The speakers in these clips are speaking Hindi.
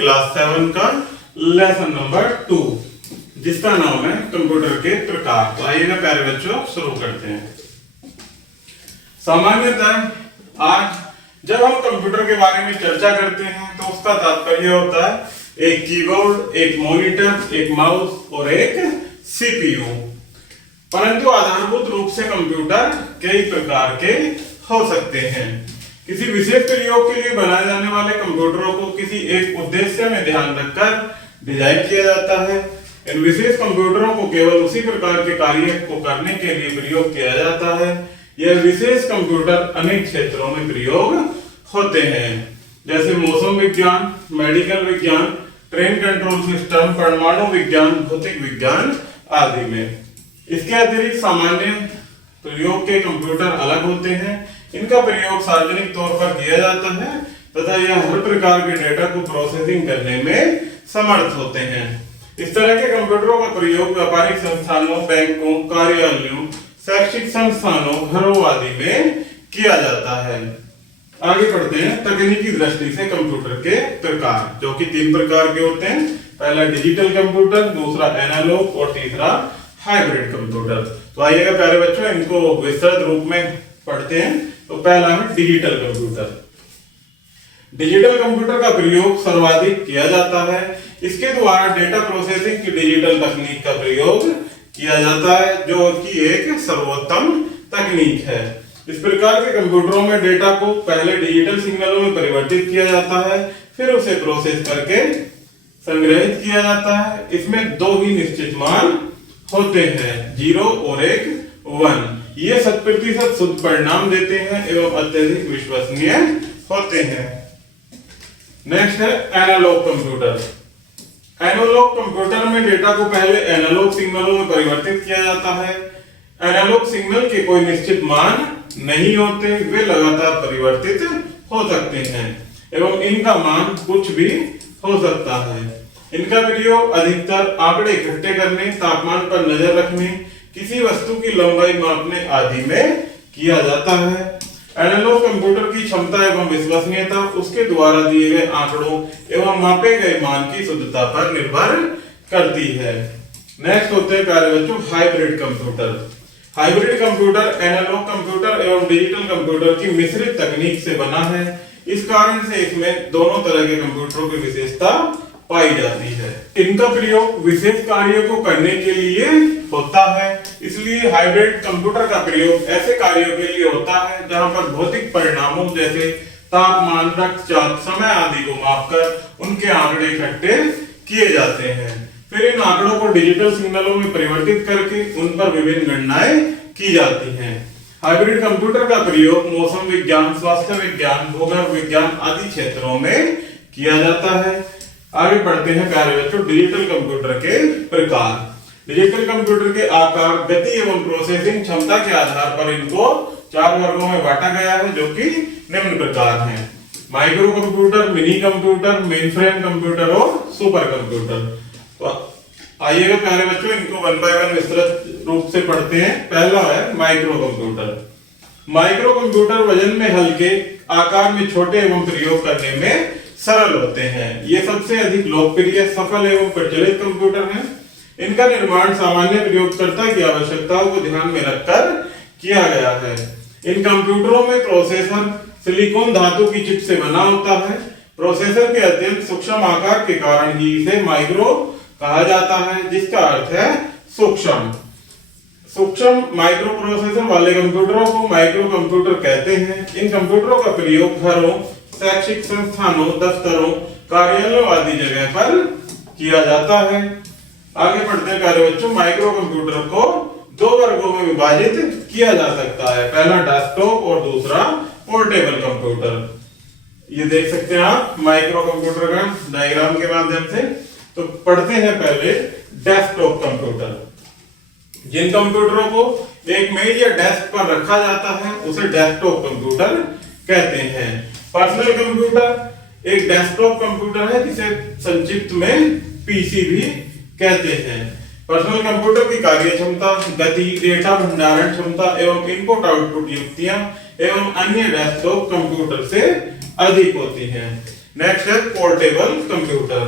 क्लास 7 का लेसन नंबर 2, जिसका नाम है कंप्यूटर के प्रकार। तो आइएगा प्यारे बच्चों शुरू करते हैं। सामान्यतः आज जब हम कंप्यूटर के बारे में चर्चा करते हैं तो उसका तात्पर्य होता है एक कीबोर्ड, एक मॉनिटर, एक माउस और एक सीपीयू। परंतु आधारभूत रूप से कंप्यूटर कई प्रकार के हो सकते हैं। किसी विशेष प्रयोग के लिए बनाए जाने वाले कंप्यूटरों को किसी एक उद्देश्य में ध्यान रखकर डिजाइन किया जाता है। इन विशेष कंप्यूटरों को केवल उसी प्रकार के कार्य को करने के लिए प्रयोग किया जाता है। यह विशेष कंप्यूटर अनेक क्षेत्रों में प्रयोग होते हैं, जैसे मौसम विज्ञान, मेडिकल विज्ञान, ट्रेन कंट्रोल सिस्टम, परमाणु विज्ञान, भौतिक विज्ञान आदि में। इसके अतिरिक्त सामान्य प्रयोग के कंप्यूटर अलग होते हैं। इनका प्रयोग सार्वजनिक तौर पर किया जाता है तथा यह हर प्रकार के डेटा को प्रोसेसिंग करने में समर्थ होते हैं। इस तरह के कंप्यूटरों का प्रयोग व्यापारिक संस्थानों, बैंकों, कार्यालयों, शैक्षिक संस्थानों, घरों आदि में किया जाता है। आगे बढ़ते हैं तकनीकी दृष्टि से कंप्यूटर के प्रकार, जो कि 3 प्रकार के होते हैं। पहला डिजिटल कंप्यूटर, दूसरा एनालॉग और तीसरा हाइब्रिड कंप्यूटर। तो आइएगा प्यारे बच्चों इनको विस्तृत रूप में पढ़ते हैं। तो पहला है डिजिटल कंप्यूटर। डिजिटल कंप्यूटर का प्रयोग सर्वाधिक किया जाता है। इसके द्वारा डेटा प्रोसेसिंग की डिजिटल तकनीक का प्रयोग किया जाता है, जो कि एक सर्वोत्तम तकनीक है। इस प्रकार के कंप्यूटरों में डेटा को पहले डिजिटल सिग्नलों में परिवर्तित किया जाता है, फिर उसे प्रोसेस करके संग्रहित किया जाता है। इसमें 2 ही निश्चित मान होते हैं, 0 और एक 1। ये 100% शुद्ध परिणाम देते हैं एवं अत्यधिक विश्वसनीय होते हैं। नेक्स्ट है एनालॉग कंप्यूटर। एनालॉग कंप्यूटर में डेटा को पहले एनालॉग सिग्नलों में परिवर्तित किया जाता है। एनालॉग सिग्नल के कोई निश्चित मान नहीं होते, वे लगातार परिवर्तित हो सकते हैं एवं इनका मान कुछ भी हो सकता है। इनका प्रयोग अधिकतर आंकड़े इकट्ठे करने, तापमान पर नजर रखने, किसी वस्तु की लंबाई मापने आदि में किया जाता है। एनालॉग कंप्यूटर की क्षमता एवं विश्वसनीयता उसके द्वारा दिए गए आंकड़ों एवं मापे गए मान की शुद्धता पर निर्भर करती है। नेक्स्ट होते हैं प्यारे बच्चों hybrid computer. Hybrid computer analog computer एवं डिजिटल कंप्यूटर की मिश्रित तकनीक से बना है। इस कारण से इसमें दोनों तरह के कंप्यूटरों की विशेषता पाई जाती है। इनका प्रयोग विशेष कार्यों को करने के लिए होता है। इसलिए हाइब्रिड कंप्यूटर का प्रयोग ऐसे कार्यों के लिए होता है जहां पर भौतिक परिणामों जैसे तापमान, रक्तचाप, समय आदि को मापकर उनके आंकड़े इकट्ठे किए जाते हैं। फिर इन आंकड़ों को डिजिटल सिग्नलों में परिवर्तित करके उन पर विभिन्न गणनाएं की जाती हैं। हाइब्रिड कंप्यूटर का प्रयोग मौसम विज्ञान, स्वास्थ्य विज्ञान, भूगर्भ विज्ञान आदि क्षेत्रों में किया जाता है। आगे बढ़ते हैं प्यारे बच्चों डिजिटल कंप्यूटर के प्रकार। डिजिटल कंप्यूटर के आकार, गति एवं प्रोसेसिंग क्षमता के आधार पर इनको 4 वर्गों में बांटा गया है, जो कि निम्न प्रकार हैं: micro computer, mini computer, mainframe computer और सुपर कंप्यूटर। तो आइएगा प्यारे बच्चों इनको 1 बाय 1 विस्तृत रूप से पढ़ते हैं। पहला है माइक्रो कंप्यूटर। माइक्रो कंप्यूटर वजन में हल्के, आकार में छोटे एवं प्रयोग करने में सरल होते हैं। ये सबसे अधिक लोकप्रिय, सफल एवं प्रचलित कंप्यूटर हैं। इनका निर्माण सामान्य प्रयोगकर्ता की आवश्यकताओं को ध्यान में रखकर किया गया है। इन कंप्यूटरों में प्रोसेसर सिलिकॉन धातु की चिप से बना होता है। प्रोसेसर के अत्यंत सूक्ष्म आकार के कारण ही इसे माइक्रो कहा जाता है, जिसका अर्थ है सूक्ष्म। सूक्ष्म माइक्रो प्रोसेसर वाले कंप्यूटरों को माइक्रो कंप्यूटर कहते हैं। इन कंप्यूटरों का प्रयोग घरों, शैक्षिक संस्थानों, दफ्तरों, कार्यालयों आदि जगह पर किया जाता है। आगे बढ़ते हैं प्यारे बच्चों माइक्रो कंप्यूटर को 2 वर्गों में विभाजित किया जा सकता है। पहला डेस्कटॉप और दूसरा पोर्टेबल कंप्यूटर। ये देख सकते हैं आप माइक्रो कंप्यूटर का डायग्राम के माध्यम से। तो पढ़ते हैं पहले डेस्कटॉप कंप्यूटर। जिन कंप्यूटरों को एक मेज या डेस्क पर रखा जाता है उसे डेस्कटॉप कंप्यूटर कहते हैं। पर्सनल कंप्यूटर एक डेस्कटॉप कंप्यूटर है जिसे संक्षिप्त में पीसी भी कहते हैं। पर्सनल कंप्यूटर की कार्य क्षमता, गति, डेटा भंडारण क्षमता एवं इनपुट आउटपुट युक्तियां एवं अन्य डेस्कटॉप कंप्यूटर से अधिक होती हैं। नेक्स्ट है पोर्टेबल कंप्यूटर।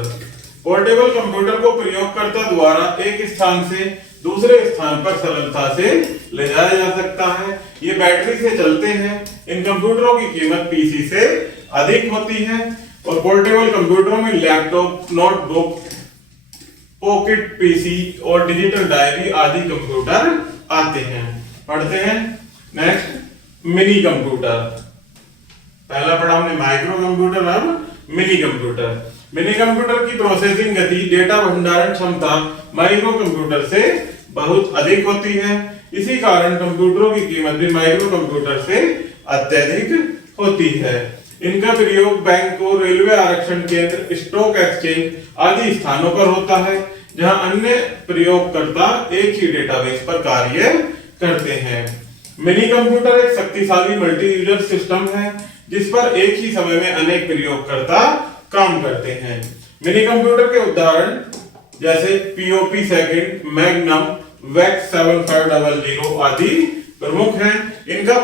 पोर्टेबल कंप्यूटर को प्रयोगकर्ता द्वारा एक स्थान से दूसरे स्थान पर सरलता से ले जाया जा सकता है। ये बैटरी से चलते हैं। इन कंप्यूटरों की कीमत पीसी से अधिक होती है और पोर्टेबल कंप्यूटरों में लैपटॉप, नोटबुक, पॉकेट पीसी और डिजिटल डायरी आदि कंप्यूटर आते हैं। पढ़ते हैं नेक्स्ट मिनी कंप्यूटर। पहला पढ़ा हमने माइक्रो कंप्यूटर, अब मिनी कंप्यूटर। मिनी कंप्यूटर की प्रोसेसिंग गति, डेटा भंडारण क्षमता माइक्रो कंप्यूटर से बहुत अधिक होती है। इसी कारण कंप्यूटरों की कीमत भी माइक्रो कंप्यूटर से अत्यधिक होती है। इनका प्रयोग बैंकों, रेलवे आरक्षण केंद्र, स्टॉक एक्सचेंज आदि स्थानों पर होता है, जहां अन्य प्रयोगकर्ता एक ही डेटाबेस पर कार्य करते हैं। मिनी कंप्यूटर एक शक्तिशाली मल्टी यूजर सिस्टम है जिस पर एक ही समय में अनेक प्रयोगकर्ता काम करते हैं। मिनी कंप्यूटर के उदाहरण जैसे पीओपी सेकंड, मैग्नम, वेक्स 7500 आदि प्रमुख हैं। इनका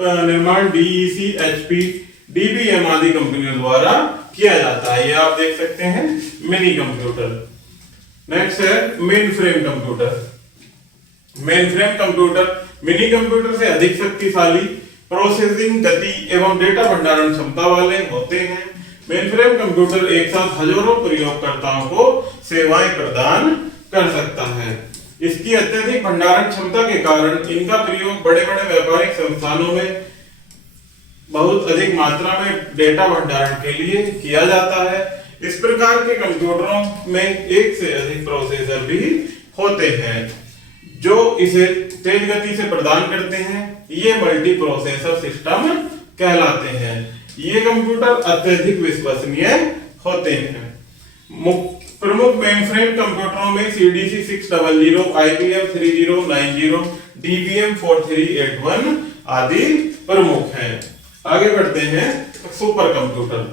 निर्माण डीईसी, एचपी, डीबीएम आदि कंपनियों द्वारा किया जाता है। ये आप देख सकते हैं मिनी कंप्यूटर। नेक्स्ट है main frame computer. Main frame computer mini computer से अधिक शक्तिशाली प्रोसेसिंग गति एवं डेटा भंडारण क्षमता वाले होते हैं। मेन फ्रेम कंप्यूटर एक साथ हजारों प्रयोगकर्ताओं को सेवाएं प्रदान कर सकता है। इसकी अत्यधिक भंडारण क्षमता के कारण इनका प्रयोग बड़े बड़े व्यापारिक संस्थानों में बहुत अधिक मात्रा में डेटा भंडारण के लिए किया जाता है। इस प्रकार के कंप्यूटरों में एक से अधिक प्रोसेसर भी होते हैं जो इसे तेज गति से प्रदान करते हैं। ये मल्टी प्रोसेसर सिस्टम कहलाते हैं। ये कंप्यूटर अत्यधिक विश्वसनीय होते हैं। प्रमुख मेनफ्रेम कंप्यूटरों में सीडीसी 600, IBM 3090, DBM 4381 आदि प्रमुख हैं। आगे बढ़ते हैं सुपर कंप्यूटर।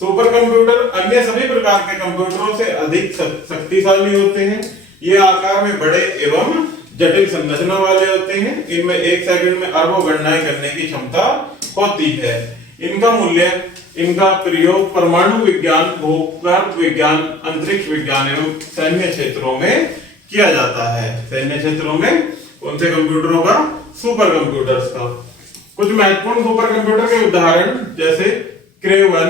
सुपर कंप्यूटर अन्य सभी प्रकार के कंप्यूटरों से अधिक शक्तिशाली होते हैं। ये आकार में बड़े एवं जटिल संरचना वाले होते हैं। इनमें एक सेकंड में अरबों गणनाएं करने की क्षमता होती है। इनका प्रयोग परमाणु विज्ञान, भूगर्भ विज्ञान, अंतरिक्ष विज्ञान एवं सैन्य क्षेत्रों में किया जाता है। सैन्य क्षेत्रों में कौन से कंप्यूटरों का? सुपर कंप्यूटर्स का। कुछ महत्वपूर्ण सुपर कंप्यूटर के उदाहरण जैसे क्रेवन,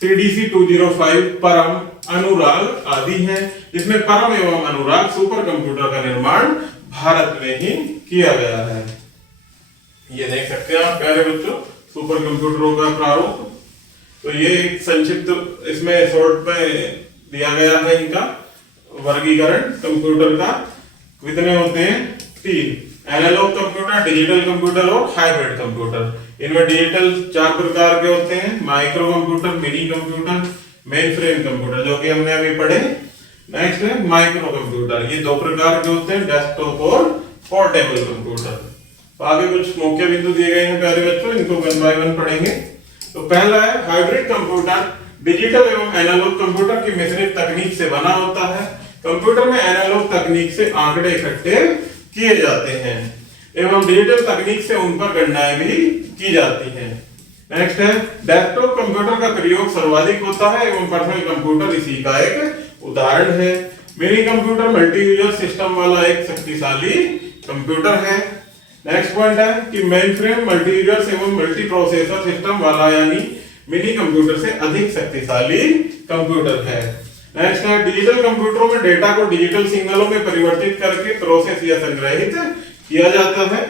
सीडीसी 205, परम, अनुराग आदि हैं, जिसमें परम एवं अनुराग सुपर कंप्यूटर का निर्माण भारत में ही किया गया है। ये देख सकते हैं आप प्यारे बच्चों सुपर कंप्यूटरों का प्रारूप। तो ये एक संक्षिप्त इसमें शॉर्ट में दिया गया है इनका वर्गीकरण कंप्यूटर का। कितने होते हैं? 3, एनालॉग कंप्यूटर, डिजिटल कंप्यूटर और हाइब्रिड कंप्यूटर। इनमें डिजिटल 4 प्रकार के होते हैं, micro computer, mini computer, main frame computer जो कि हमने अभी पढ़े। नेक्स्ट है माइक्रो कंप्यूटर, ये 2 प्रकार के होते हैं, डेस्कटॉप और पोर्टेबल कंप्यूटर। तो आगे कुछ मुख्य बिंदु दिए गए हैं प्यारे बच्चों, इनको वन बाय वन पढ़ेंगे। तो पहला है हाइब्रिड कंप्यूटर, डिजिटल एवं एनालॉग कंप्यूटर की मिश्रित तकनीक से बना होता है। कंप्यूटर में एनालॉग तकनीक से आंकड़े इकट्ठे किए जाते हैं एवं डिजिटल तकनीक से उन पर गणनाएं भी की जाती हैं। नेक्स्ट है डेस्कटॉप कंप्यूटर का प्रयोग सर्वाधिक होता है एवं पर्सनल कंप्यूटर इसी का एक उदाहरण है। Mini computer multi user system वाला एक शक्तिशाली कंप्यूटर है। नेक्स्ट पॉइंट है कि मेनफ्रेम मल्टी यूजर एवं मल्टी प्रोसेसर सिस्टम वाला यानी मिनी कंप्यूटर से अधिक शक्तिशाली कंप्यूटर है। नेक्स्ट है डिजिटल कंप्यूटरों में डेटा को डिजिटल सिग्नलों में परिवर्तित करके प्रोसेस या संग्रहित किया जाता है।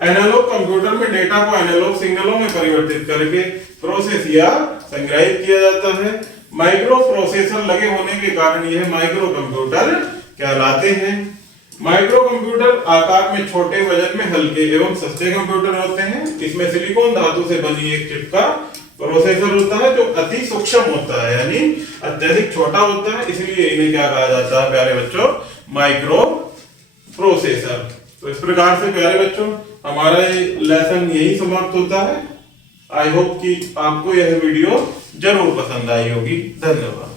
एनालॉग कंप्यूटर में डेटा को एनालॉग सिग्नलों में परिवर्तित करके प्रोसेस या संग्रहित किया जाता है। माइक्रो प्रोसेसर लगे होने के कारण यह माइक्रो कंप्यूटर कहलाते हैं। माइक्रो कंप्यूटर आकार में छोटे, वजन में हल्के एवं सस्ते कंप्यूटर होते हैं। इसमें सिलिकॉन धातु से बनी एक चिप का प्रोसेसर होता है जो अति सूक्ष्म होता है यानी अत्यधिक छोटा होता है, इसलिए इन्हें क्या कहा जाता है प्यारे बच्चों? Micro processor. तो इस प्रकार से प्यारे बच्चों हमारा ये लेसन यही समाप्त होता है। आई होप कि आपको यह वीडियो जरूर पसंद आई होगी। धन्यवाद।